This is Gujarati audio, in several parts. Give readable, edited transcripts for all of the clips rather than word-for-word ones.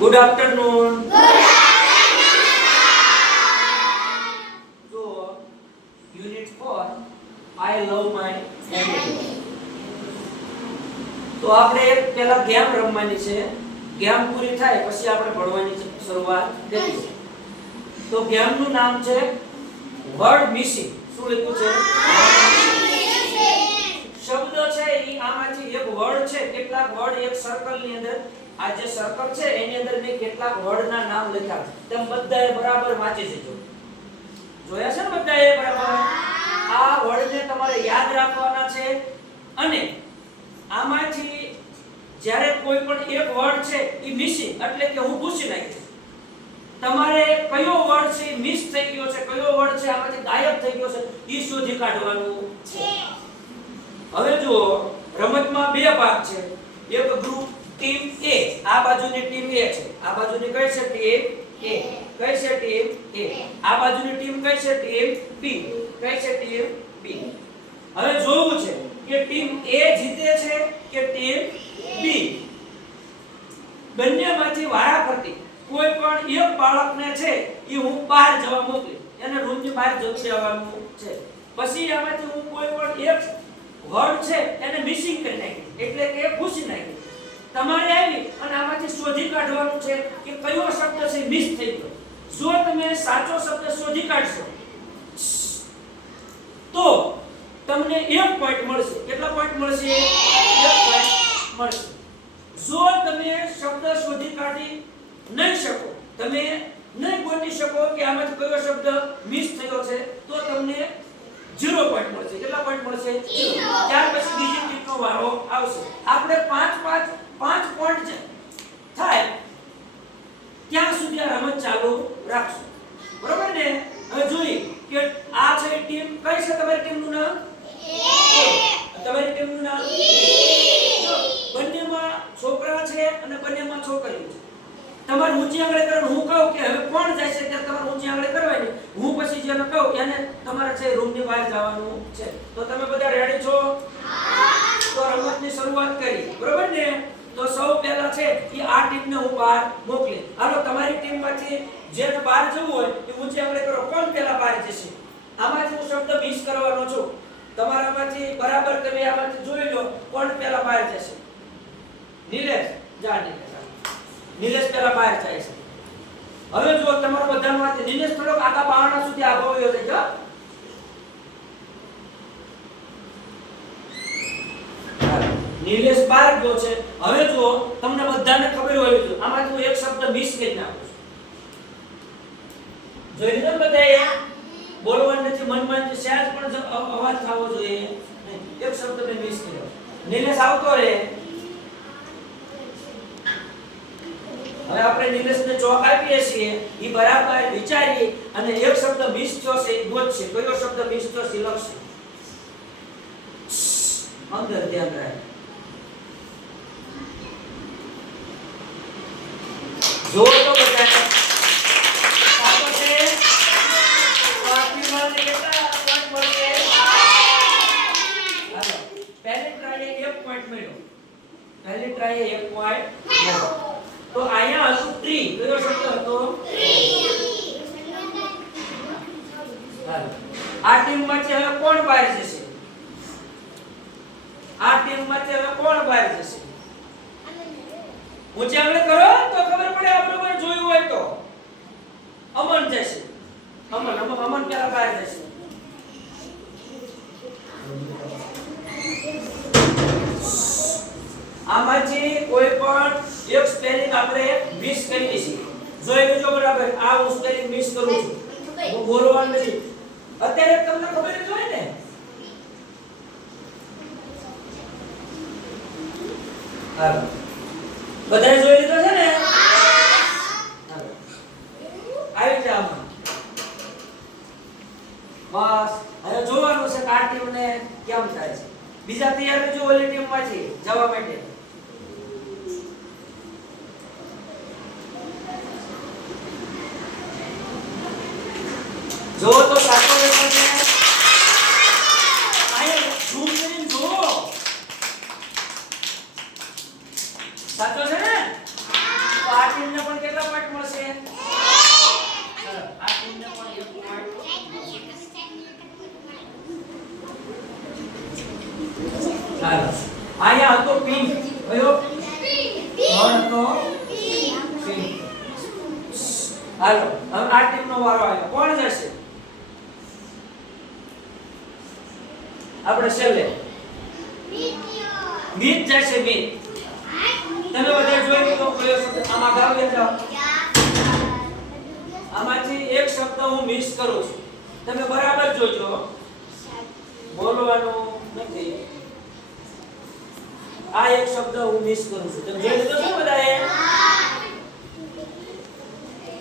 Good afternoon. તો unit 4 I love my family. તો આપણે પહેલા ગેમ રમવાની છે. ગેમ પૂરી થાય પછી આપણે ભણવાની શરૂઆત કરીશું. તો ગેમનું નામ છે વર્ડ મિસિંગ. શું લખ્યું છે? શબ્દ છે ઈ આમાંથી એક વર્ડ છે. કેટલાક વર્ડ એક સર્કલની અંદર, આ જે સર્કલ છે એની અંદર મેં કેટલાક વર્ડના નામ લખ્યા છે. તેમ બધાએ બરાબર વાંચી જજો. જોયા છે ને બધાએ બરાબર? આ વર્ડને તમારે યાદ રાખવાના છે અને આમાંથી જ્યારે કોઈ પણ એક વર્ડ છે ઈ મિસિંગ એટલે કે હું પૂછી નાખીશ. તમારે કયો વર્ડ છે મિસ થઈ ગયો છે, કયો વર્ડ છે આમાંથી ગાયબ થઈ ગયો છે ઈ શોધી કાઢવાનું છે. હવે જુઓ, રમતમાં બે ભાગ છે. એક ગ્રુપ ટીમ A, આ બાજુની ટીમ A છે. આ બાજુની કઈ છે? Team A. કઈ છે? Team A. આ બાજુની ટીમ કઈ છે? Team B. કઈ છે? Team B. હવે જોવું છે કે ટીમ A જીતે છે કે ટીમ B. બંનેમાંથી વારાફરતી કોઈ પણ એક બાળકને છે ઈ હું બહાર જવા મોકલી, એને રૂમની બહાર જતું રહેવાનું છે. પછી આમાંથી હું કોઈ પણ એક વર્ડ છે એને મિસિંગ કરી નાખી, એટલે કે ભૂસી નાખી. તમારે આવી અને આમાંથી શોધી કાઢવાનું છે કે કયો શબ્દ છે મિસ થઈ ગયો. જો તમે સાચો શબ્દ શોધી કાઢશો તો તમને 1 પોઈન્ટ મળશે. કેટલા પોઈન્ટ મળશે? 1 પોઈન્ટ મળશે. જો તમે શબ્દ શોધી કાઢી નહીં શકો, તમે નહીં ગોતી શકો કે આમાંથી કયો શબ્દ મિસ થયો છે, તો તમને 0 પોઈન્ટ મળશે. કેટલા પોઈન્ટ મળશે? 0. ત્યાર પછી બીજી ટીમનો વારો આવશે. આપણે 5 પોઈન્ટ થાય ત્યાં સુધી આ રમત ચાલુ રાખશું. બરોબર ને? હવે જોઈએ કે આ છે ટીમ. કઈ છે તમારી ટીમનું નામ? A. તમારી ટીમનું નામ? બંનેમાં છોકરા છે અને બંનેમાં છોકરીઓ છે. તમારે ઊંચી આંગળી કરવાનું. હું કહું કે હવે કોણ જાય છે ત્યારે તમારે ઊંચી આંગળી કરવાની. હું પછી જેને કહું એને તમારે છે રૂમની બહાર જવાનું છે. તો તમે બધા રેડી છો? તો રમતની શરૂઆત કરી. બરોબર ને? તો સૌ પહેલા છે કે આ ટીમને હું બહાર મોકલી. હાલો, તમારી ટીમમાંથી જેને બહાર જવું હોય એ ઊંચી આંગળી કરો. કોણ પહેલા બહાર જશે? આમાંથી હું શબ્દ મિસ કરવાનો છું. તમારામાંથી બરાબર તમે આમાંથી જોઈ લો કોણ પહેલા બહાર જશે. નિલેશ, જા નિલેશ. નિલેશ પહેલા બહાર જાય છે. હવે જો તમારો બધાનો વાત, નિલેશ થોડોક આગા બારણા સુધી આગળ વયો જાય. નિલેશ બહાર ગયો છે. હવે જો તમને બધાને ખબર હોય તો આમાંથી હું એક શબ્દ મિસ કરી નાખું છું. જોઈ લીધો બધાએ? બોલવાનું નથી, મનમાં સહેજ પણ અવાજ થવો જોઈએ. એક શબ્દ મેં મિસ કર્યો. નિલેશ આવતો રહે. હવે આપણે નિલેશને ચોક આપીએ છીએ, ઈ બરાબર વિચારી અને એક શબ્દ મિસ થયો છે એ ગોતશે. કયો શબ્દ મિસ થયો છે લખશે. અંદર ધ્યાન રાખ. જો તો બધાને સાચો છે. પાર્ટીમાં કેટલા પોઈન્ટ મળશે? હાલો, પહેલી ટ્રાયે 1 પોઈન્ટ મળ્યો. પહેલી ટ્રાયે 1 પોઈન્ટ મળ્યો. તો અહીંયા હતું ટ્રી. કયો શબ્દ હતો? આ ટીમમાંથી હવે કોણ બહાર જશે? આ ટીમમાંથી હવે કોણ બહાર જશે? ઊંચી આંગળી કરો તો ખબર પડે. આ બરોબર જોયું હોય તો અમન જશે. અમન પેલા બહાર જશે. આમાંથી કોઈ પણ એક સ્પેલિંગ આપણે મિસ કરી છે. જોઈ લેજો બરાબર. આ હું સ્પેલિંગ મિસ કરું છું. હું બોલવાનું નથી. અત્યારે તમને ખબર જ હોય ને? હાલો, બધાએ જોઈ લીધો છે ને? હાલો, આવી જાવ. બસ હવે જોવાનું છે કે આ ટીમને કેમ થાય છે. બીજા તૈયાર રહેજો ઓલી ટીમમાંથી જવા માટે. જો તો સાચો લેખો છે. આયા ઝૂમ કરીને જો. સાચો છે ને? તો આ ટીમને પણ કેટલા પોઈન્ટ મળશે? આ ટીમને પણ 1 પોઈન્ટ. ચાલો આયા હતો પિંક. કયો? હતો પિંક. હાલો હવે આ ટીમનો વારો આવ્યો. કોણ જશે? આપણે છેલ્લે મીત જશે. મીત તમે બધા જોઈ લો કયો શબ્દ આમાં ગાવ જાઓ. આમાંથી એક શબ્દ હું મિસ કરું છું. તમે બરાબર જોજો, બોલવાનું નથી. આ એક શબ્દ હું મિસ કરું છું. તમે જોઈ લીધો છે બધાએ?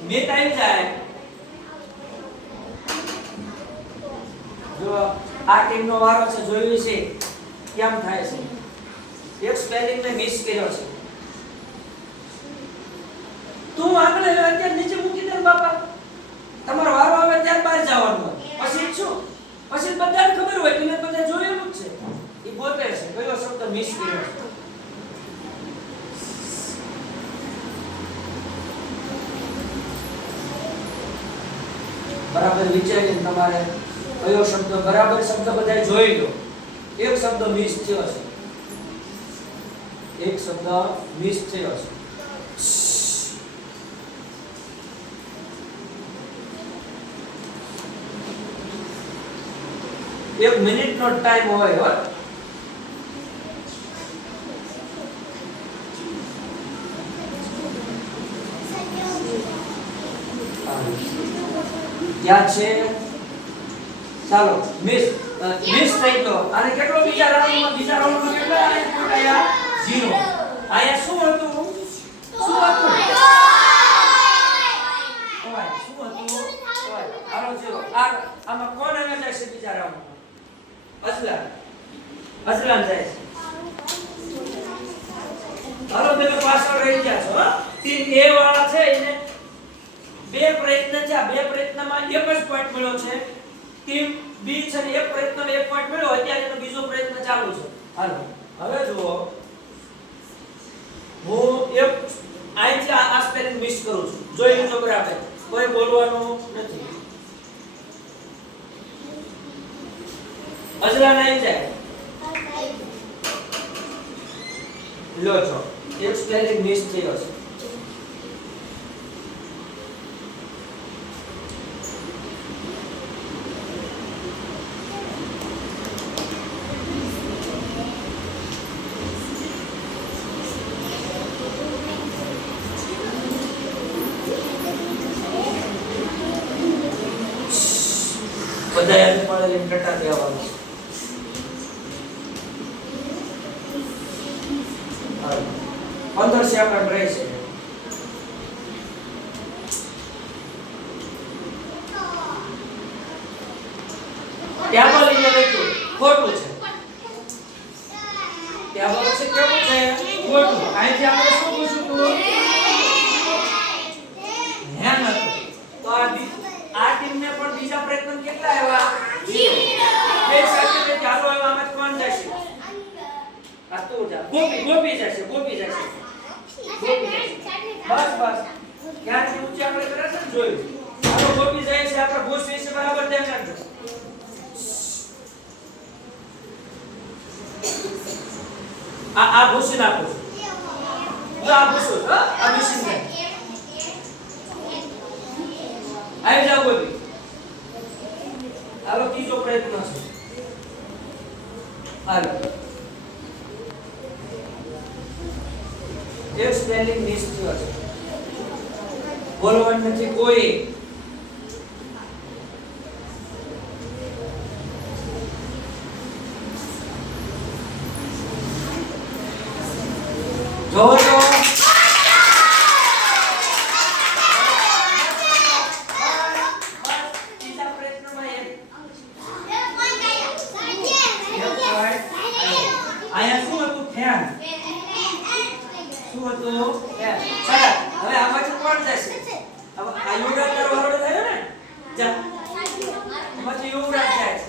મીત આવી જાય. જો આ ટીમનો વારો છે, જોયું છે કેમ થાય છે. એક સ્પેલિંગ ને મિસ કર્યો છે. તું આગળ અત્યારે નીચે મૂકી દે બાપા. તમારો વારો આવે ત્યાર બહાર જવાનું. પછી શું? પછી બધાને ખબર હોય, તમે બધા જોયેલું જ છે. એ બોલે છે કયો શબ્દ મિસ કર્યો છે. બરાબર વિચારીને તમારે કયો શબ્દ બરાબર શબ્દ બધા જોઈ લો. એક શબ્દ મિસ થયો છે. એક શબ્દ મિસ થયો છે. એક મિનિટનો ટાઈમ હોય હો. ક્યાં છે? ચાલો મિસ થઈ ગયો. અને કેટલો બીજા રાઉન્ડમાં કેટલા આયા? 0. આયા શું હતું? શું હતું? શું હતું? હાલો 0. આમાં કોણ આવે છે બીજા રાઉન્ડમાં? અજલાન જાય છે. હાલો તમે પાછળ રહી ગયા છો. ટીમ A વાળા છે એને બે પ્રયત્ન છે. બે પ્રયત્નમાં એક જ પોઈન્ટ મળ્યો છે. ટીમ B છે ને એક પ્રયત્નમાં 1 પોઈન્ટ મળ્યો. અત્યારે એનો બીજો પ્રયત્ન ચાલુ છે. હાલો હવે જુઓ, હું એક આઈથી આ સ્પેલિંગ મિસ કરું છું. જોઈ લેજો બરાબર. કોઈ બોલવાનું નથી. અજલાન આવી જાય. લો છો એક સ્પેલિંગ મિસ થયો છે. બધા યાદ પડે ટટા દેવાનું. 15 સેકન્ડ રહેશે. ટેબલ લઈને લખ્યું ખોટું છે. ટેબલ છે કેવું છે? ખોટું. અહીંથી આપણે શું પૂછ્યું? ધ્યાન હતું. તો આ ટીમને પણ બીજા પ્રયત્ન કેટલા આવ્યા? 0. બે સાથે બે ચાલો આવ્યા. આમાં કોણ જશે? આ તો જા ગોપી જશે. બસ ક્યાંથી ઊંચી આપણે કરે છે ને જોયું. હાલો ગોપી જાય છે. આપણે ભૂસ વિશે બરાબર ધ્યાન રાખજો. આ ભૂસી નાખો. જો આ ભૂસો આ મિશિંગ છે. આવી જાવ ગોપી. હાલો ત્રીજો પ્રયત્ન છે. હાલો એક સ્પેલિંગ મિસ થયો છે. બોલવાનું નથી કોઈ. જોજો આયા શું હતું? ફેન. શું હતું? ફેન. ચાલો હવે આમાંથી કોણ જશે? હવે આ યુવરાજ તારો વારો થયો ને? જા આમાંથી યુવરાજ જાય.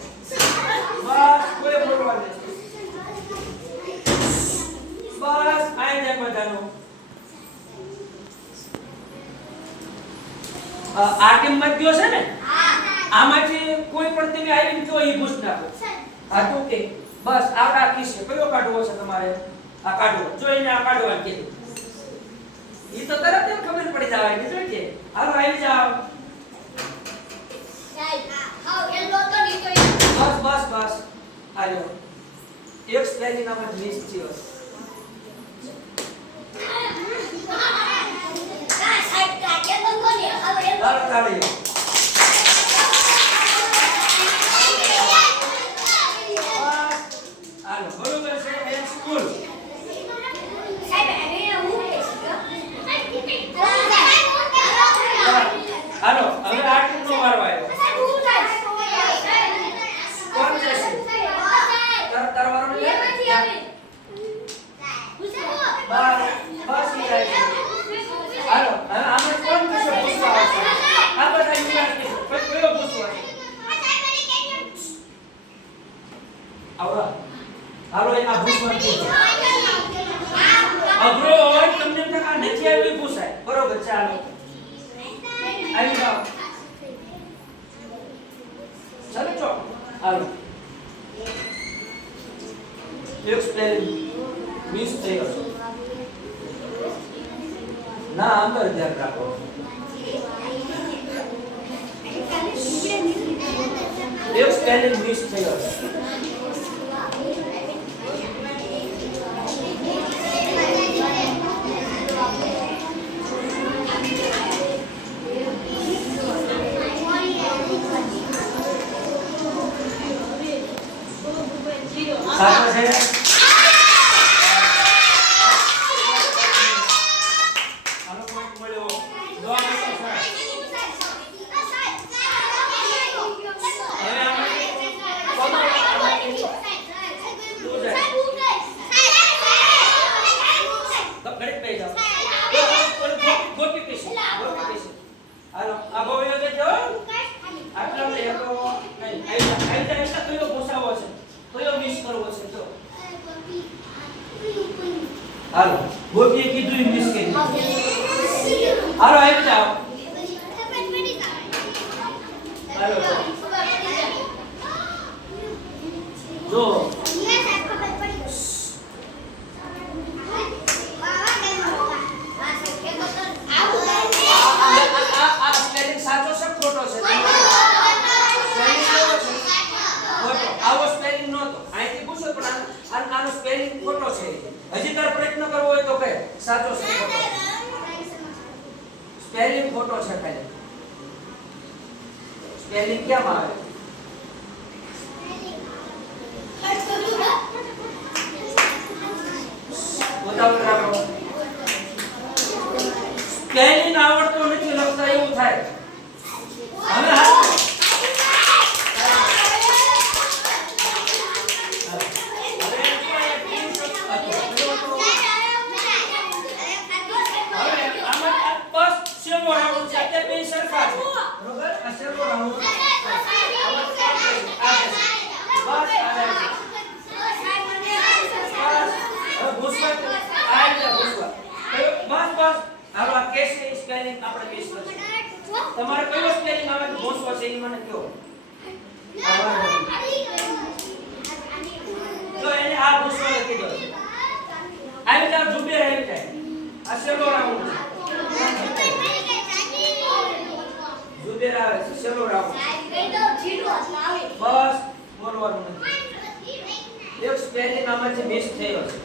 બસ કોઈ બોલવાનું નથી. બસ આઈ જાય બધાનું. આ ટીમમાં ગયો છે ને આમાંથી કોઈ પણ તમે આવીને કયો ઈ પૂછ નાખો હા તો કે બસ આ કિસ છે કયો કાઢવો છે તમારે આ કાઢવો જોઈને આ કાઢવાનું કીધું ઈ તો તરત જ ખબર પડી જાય કે જોઈજે હાલો આવી જાઓ બસ હાલો એક સ્પેલિંગ આમાં મિસ થયો હાલો એક આ પૂછવાનું છે અઘરો હોય તમને તો આ નથી આવી પૂછાય બરોબર ચાલો આવી જાઓ ચાલો ચો હાલો એક સ્પેલિંગ મિસ થઈ ગયો ના અંદર ધ્યાન રાખો એક સ્પેલિંગ મિસ થઈ ગયો સાચો છે આનો પોઈન્ટ મળ્યો દો હવે ગણિત પે જાઓ ગોપી પીશે હાલો આ ગોળીઓ દેજો આટલા લે તો નહીં આઈ જાય કયો ઘોસાવો છે કયો મિસ કરવો છે તો હાલો ગોપીએ કીધું મિસ કરી હાલો આવી જાઓ હાલો જો આ સ્પેલિંગ સાચો છે ખોટો છે આવો સ્પેલિંગ નહોતો અહીંથી પૂછો પણ આનો સ્પેલિંગ ખોટો છે હજી તાર પ્રયત્ન કરવો હોય તો કહે સાચો છે ખોટો સ્પેલિંગ ખોટો છે ખાલી સ્પેલિંગ કેમ આવે ઉતાવળ રાખો સ્પેલિંગ આવડતો નથી લખતા એવું થાય હવે તમારે કયો સ્પેલિંગ આવે તો ઘોષવો છે એ મને કહો તો એને આ ઘોષવો લખી દો આવી જાવ જુબેર આવી જાય આ શેલો રાઉન્ડ જુબેર આવે છે શેલો રાઉન્ડ બસ બોલવાનું નથી એક સ્પેલિંગ આમાંથી મિસ થયો છે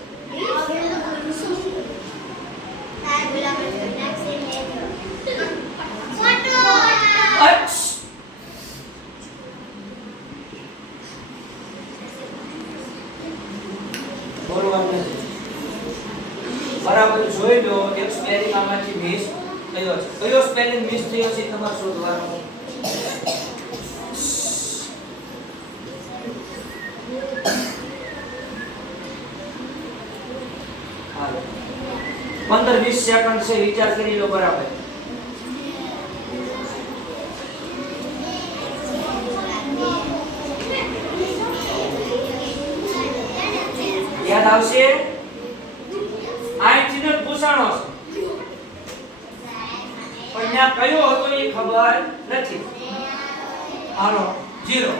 બરાબર જોઈ લો એક સ્પેલિંગ આમાંથી મિસ થયો છે કયો સ્પેલિંગ મિસ થયો છે તમારે શોધવાનો હાલો 15-20 સેકન્ડ છે વિચાર કરી લો બરાબર યાદ આવશે આઈથી પૂછાણો છે પણ પણ ત્યાં કયો હતો એ ખબર નથી. હાલો 0.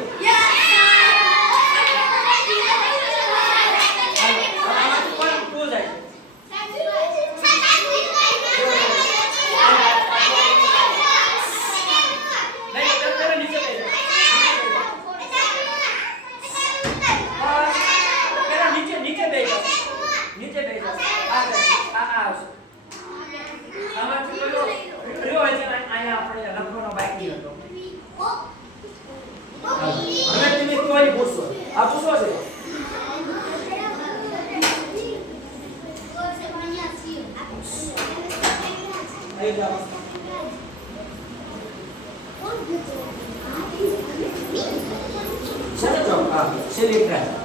આમાંથી કોણ ટુ જાય? નહીં, તરત નીચે બેસો. પેલા નીચે બેસો. નીચે બેસો. આ આવશે. આમાંથી કયો રહ્યો છે? અહીંયા આપણે લખવાનો બાકી હતો. હવે તમે કોઈ પૂછો. આ પૂછો છે. અહીં જાઓ. ચલો હા, સિલિન્ડર